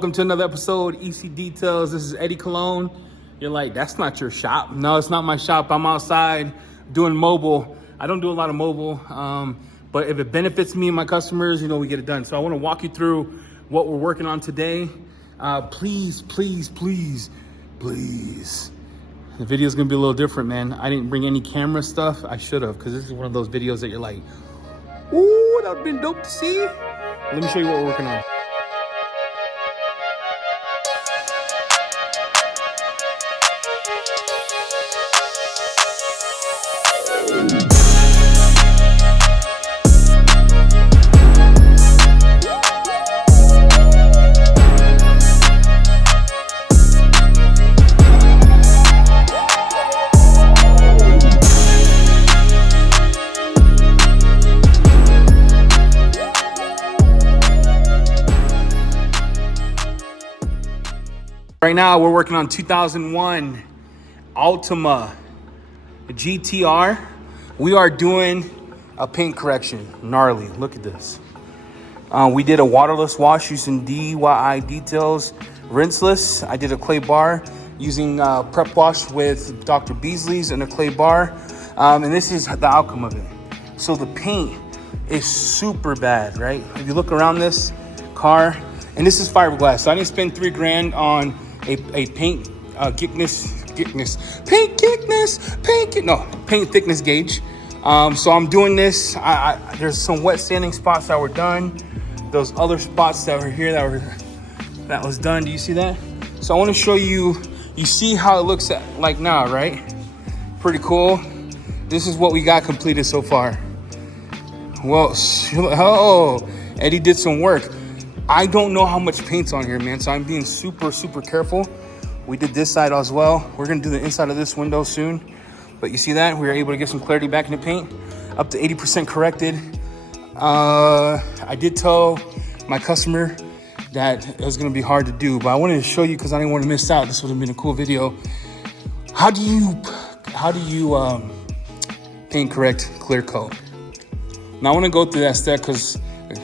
Welcome to another episode, EC Details. This is Eddie Cologne. You're like, that's not your shop. No, it's not my shop. I'm outside doing mobile. I don't do a lot of mobile, but if it benefits me and my customers, we get it done. So I want to walk you through what we're working on today. Please. The video is going to be a little different, man. I didn't bring any camera stuff. I should have, because this is one of those videos that you're like, ooh, that would have been dope to see. Let me show you what we're working on. Right now, we're working on 2001 Altima GTR. We are doing a paint correction. Gnarly, look at this. We did a waterless wash using DIY Details rinseless. I did a clay bar using prep wash with Dr. Beasley's and a clay bar. And this is the outcome of it. So the paint is super bad, right? If you look around this car, and this is fiberglass. So I didn't spend $3,000 on a paint paint thickness gauge. So I'm doing this. There's some wet sanding spots that were done. Those other spots that were here that was done. Do you see that? So I want to show you. You see how it looks like now, right? Pretty cool. This is what we got completed so far. Well, oh, Eddie did some work. I don't know how much paint's on here, man, so I'm being super careful. We did this side as well. We're gonna do the inside of this window soon. But you see that? We were able to get some clarity back in the paint, up to 80% corrected. I did tell my customer that it was gonna be hard to do, but I wanted to show you because I didn't want to miss out. This would have been a cool video. How do you paint correct clear coat? Now I wanna go through that step because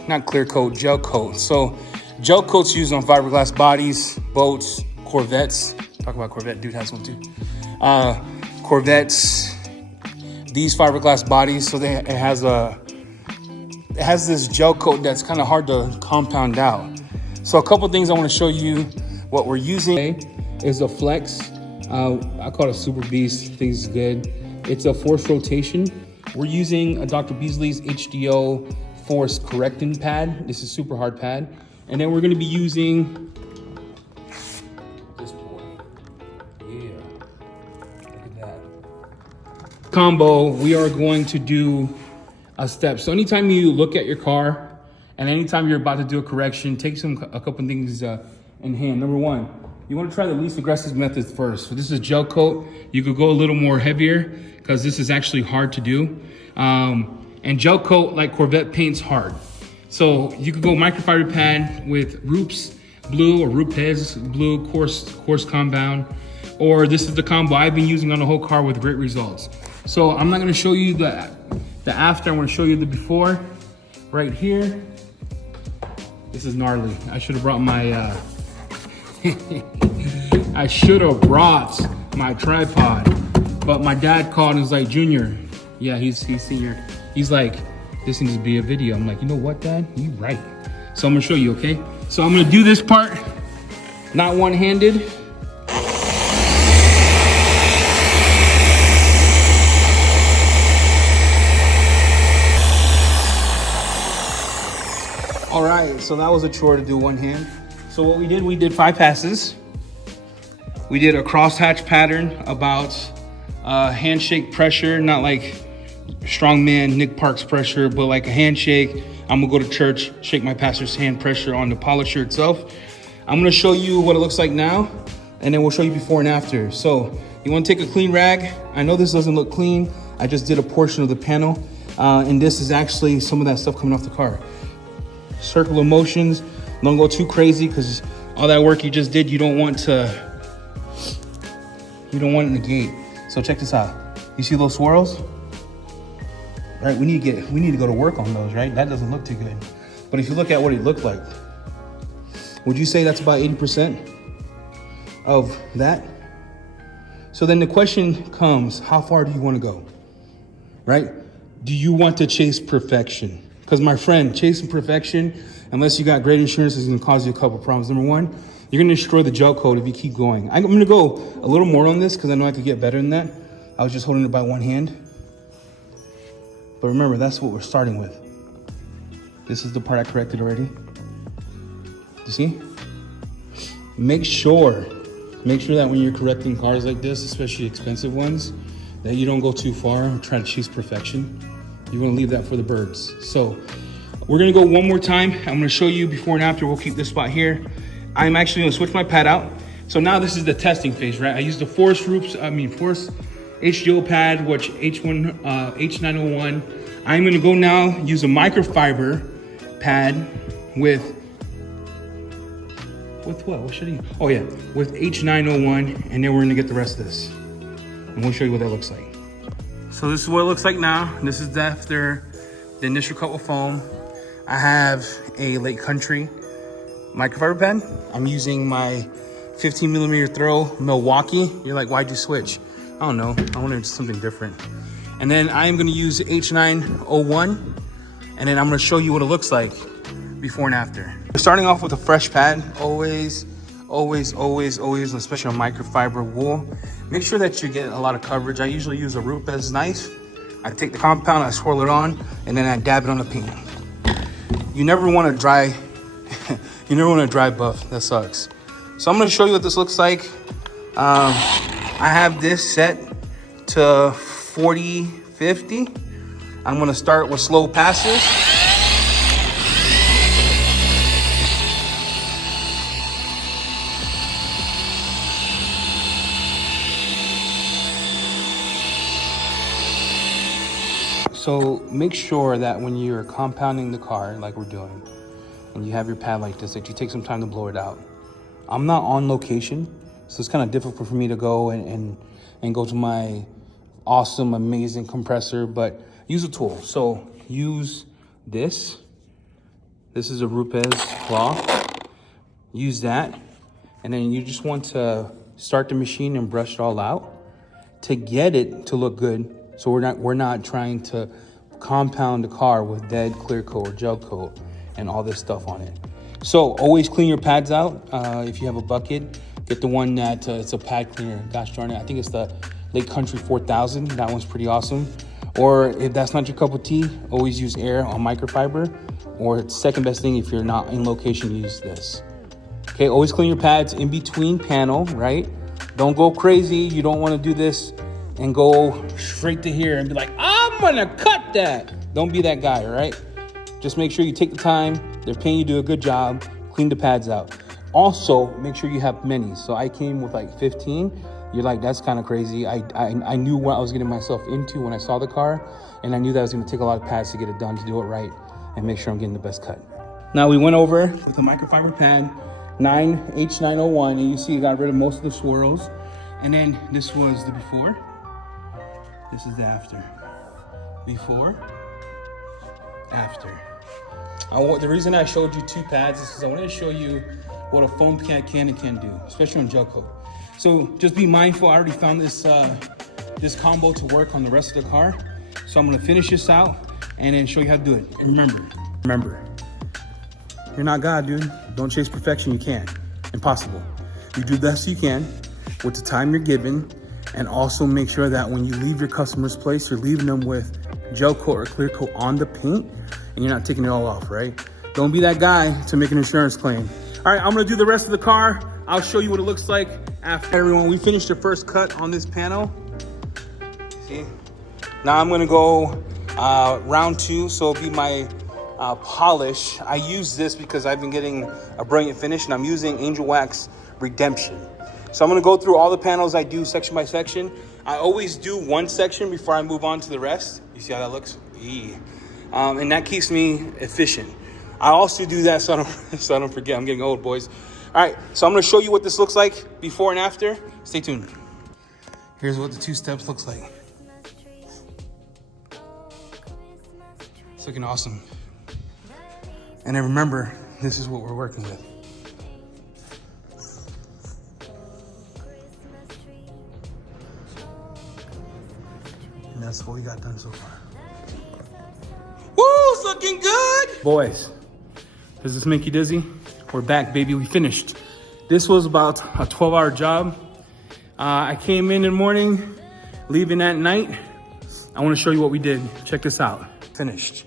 not clear coat, gel coat. So gel coat's used on fiberglass bodies, boats, Corvettes. Talk about Corvette, dude has one too. Corvettes, these fiberglass bodies. So it has this gel coat that's kind of hard to compound out. So a couple things I want to show you. What we're using is a Flex. I call it a Super Beast. I think it's good. It's a forced rotation. We're using a Dr. Beasley's HDO force correcting pad. This is super hard pad. And then we're going to be using this boy. Yeah. Look at that. Combo, we are going to do a step. So anytime you look at your car and anytime you're about to do a correction, take a couple things in hand. Number one, you want to try the least aggressive method first. So this is gel coat. You could go a little more heavier because this is actually hard to do. And gel coat, like Corvette paint's hard. So you could go microfiber pad with Rupes Blue or Rupes Blue coarse compound, or this is the combo I've been using on the whole car with great results. So I'm not gonna show you the after, I'm gonna show you the before. Right here, this is gnarly. I should have brought my, my tripod, but my dad called and was like, Junior, yeah, he's senior. He's like, this needs to be a video. I'm like, you know what, Dad? You're right. So I'm gonna show you, okay? So I'm gonna do this part, not one-handed. All right, so that was a chore to do one hand. So what we did 5 passes. We did a crosshatch pattern about handshake pressure, not like strongman Nick Parks pressure, but like a handshake. I'm gonna go to church, shake my pastor's hand pressure on the polisher itself. I'm gonna show you what it looks like now, and then we'll show you before and after. So you wanna take a clean rag. I know this doesn't look clean. I just did a portion of the panel, and this is actually some of that stuff coming off the car. Circle of motions, don't go too crazy because all that work you just did, you don't want to negate. So check this out. You see those swirls? Right, we need to go to work on those, right? That doesn't look too good. But if you look at what it looked like, Would you say that's about 80% of that? So then the question comes, how far do you want to go, right? Do you want to chase perfection? Because my friend, chasing perfection, unless you got great insurance, is going to cause you a couple problems. Number one, you're going to destroy the gel coat if you keep going. I'm going to go a little more on this because I know I could get better than that. I was just holding it by one hand. But remember, that's what we're starting with. This is the part I corrected already. You see? Make sure that when you're correcting cars like this, especially expensive ones, that you don't go too far and try to chase perfection. You want to leave that for the birds. So we're going to go one more time. I'm going to show you before and after. We'll keep this spot here. I'm actually going to switch my pad out. So now this is the testing phase, right? I used the Force H2O pad, which H901. I'm going to go now use a microfiber pad with what? What should I use? Oh yeah, with H901, and then we're gonna get the rest of this. And we'll show you what that looks like. So this is what it looks like now. This is after the initial coat with foam. I have a Lake Country microfiber pad. I'm using my 15 millimeter throw Milwaukee. You're like, why'd you switch? I don't know, I wanted something different. And then I am gonna use H901, and then I'm gonna show you what it looks like before and after. We're starting off with a fresh pad, always, especially on microfiber wool. Make sure that you get a lot of coverage. I usually use a root bez knife. I take the compound, I swirl it on, and then I dab it on the paint. You never want to dry, buff, that sucks. So I'm gonna show you what this looks like. I have this set to 40-50. I'm gonna start with slow passes. So make sure that when you're compounding the car like we're doing, and you have your pad like this, that you take some time to blow it out. I'm not on location, so it's kind of difficult for me to go and go to my awesome, amazing compressor, but use a tool. So use this. This is a Rupes cloth. Use that, and then you just want to start the machine and brush it all out to get it to look good. So we're not trying to compound the car with dead clear coat or gel coat and all this stuff on it. So always clean your pads out. If you have a bucket, get the one that it's a pad cleaner. Gosh darn it, I think it's the Lake Country 4000. That one's pretty awesome. Or if that's not your cup of tea, always use air on microfiber. Or second best thing, if you're not in location, use this. Okay, always clean your pads in between panel, right? Don't go crazy. You don't want to do this and go straight to here and be like, I'm gonna cut that. Don't be that guy, all right? Just make sure you take the time. They're paying you to do a good job. Clean the pads out. Also, make sure you have minis. So I came with like 15. You're like, that's kind of crazy. I knew what I was getting myself into when I saw the car, and I knew that I was gonna take a lot of pads to get it done, to do it right, and make sure I'm getting the best cut. Now we went over with the microfiber pad, H901, and you see I got rid of most of the swirls. And then this was the before. This is the after. Before, after. The reason I showed you two pads is because I wanted to show you what a foam can and can do, especially on gel coat. So just be mindful. I already found this this combo to work on the rest of the car. So I'm gonna finish this out and then show you how to do it. And remember, you're not God, dude. Don't chase perfection, you can't. Impossible. You do the best you can with the time you're given, and also make sure that when you leave your customer's place, you're leaving them with gel coat or clear coat on the paint, and you're not taking it all off, right? Don't be that guy to make an insurance claim. All right, I'm gonna do the rest of the car. I'll show you what it looks like after. Everyone, we finished the first cut on this panel. See? Now I'm gonna go round two, so it'll be my polish. I use this because I've been getting a brilliant finish, and I'm using Angel Wax Redemption. So I'm gonna go through all the panels I do section by section. I always do one section before I move on to the rest. You see how that looks? And that keeps me efficient. I also do that so I don't forget. I'm getting old, boys. All right, so I'm gonna show you what this looks like before and after. Stay tuned. Here's what the two steps looks like. It's looking awesome. And then remember, this is what we're working with. that's what we got done so far. Woo, it's looking good. Boys, does this make you dizzy? We're back, baby, we finished. This was about a 12-hour job. I came in the morning, leaving at night. I wanna show you what we did. Check this out. Finished.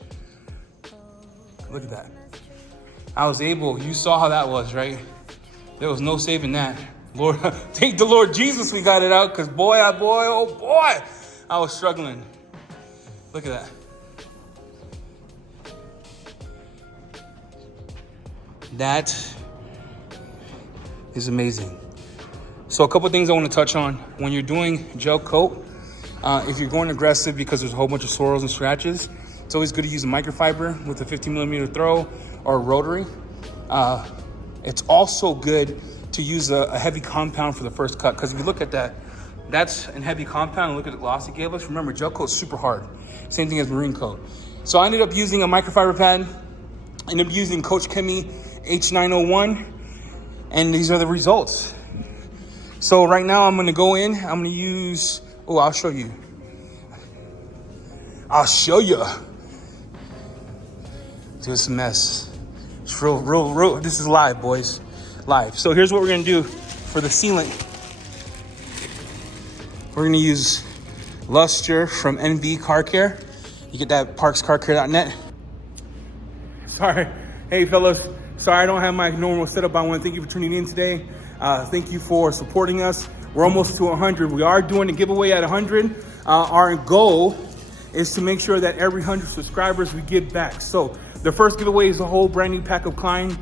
Look at that. I was able, you saw how that was, right? There was no saving that. Lord, thank the Lord Jesus we got it out, because boy, oh boy, I was struggling. Look at that. That is amazing. So a couple things I want to touch on. When you're doing gel coat, if you're going aggressive because there's a whole bunch of swirls and scratches, it's always good to use a microfiber with a 50mm throw or a rotary. It's also good to use a heavy compound for the first cut, because if you look at that, that's a heavy compound, and look at the gloss it gave us. Remember, gel coat's super hard. Same thing as marine coat. So I ended up using a microfiber pad. I ended up using Coach Chemi H901, and these are the results. So right now I'm gonna go in, I'm gonna use, I'll show you. It's a mess. It's real, this is live, boys. Live. So here's what we're gonna do for the sealant. We're gonna use Luster from NV Car Care. You get that at parkscarcare.net. Sorry, hey fellas. Sorry I don't have my normal setup. I wanna thank you for tuning in today. Thank you for supporting us. We're almost to 100. We are doing a giveaway at 100. Our goal is to make sure that every 100 subscribers we give back. So the first giveaway is a whole brand new pack of Kline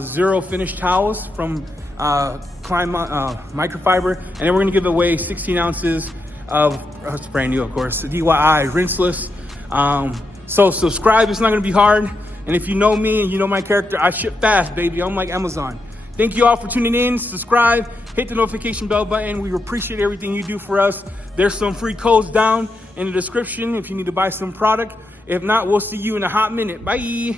Zero finished towels from Kline microfiber. And then we're gonna give away 16 ounces of, it's brand new of course, DIY rinseless. So subscribe, it's not gonna be hard. And if you know me and you know my character, I ship fast, baby. I'm like Amazon. Thank you all for tuning in. Subscribe, hit the notification bell button. We appreciate everything you do for us. There's some free codes down in the description if you need to buy some product. If not, we'll see you in a hot minute. Bye.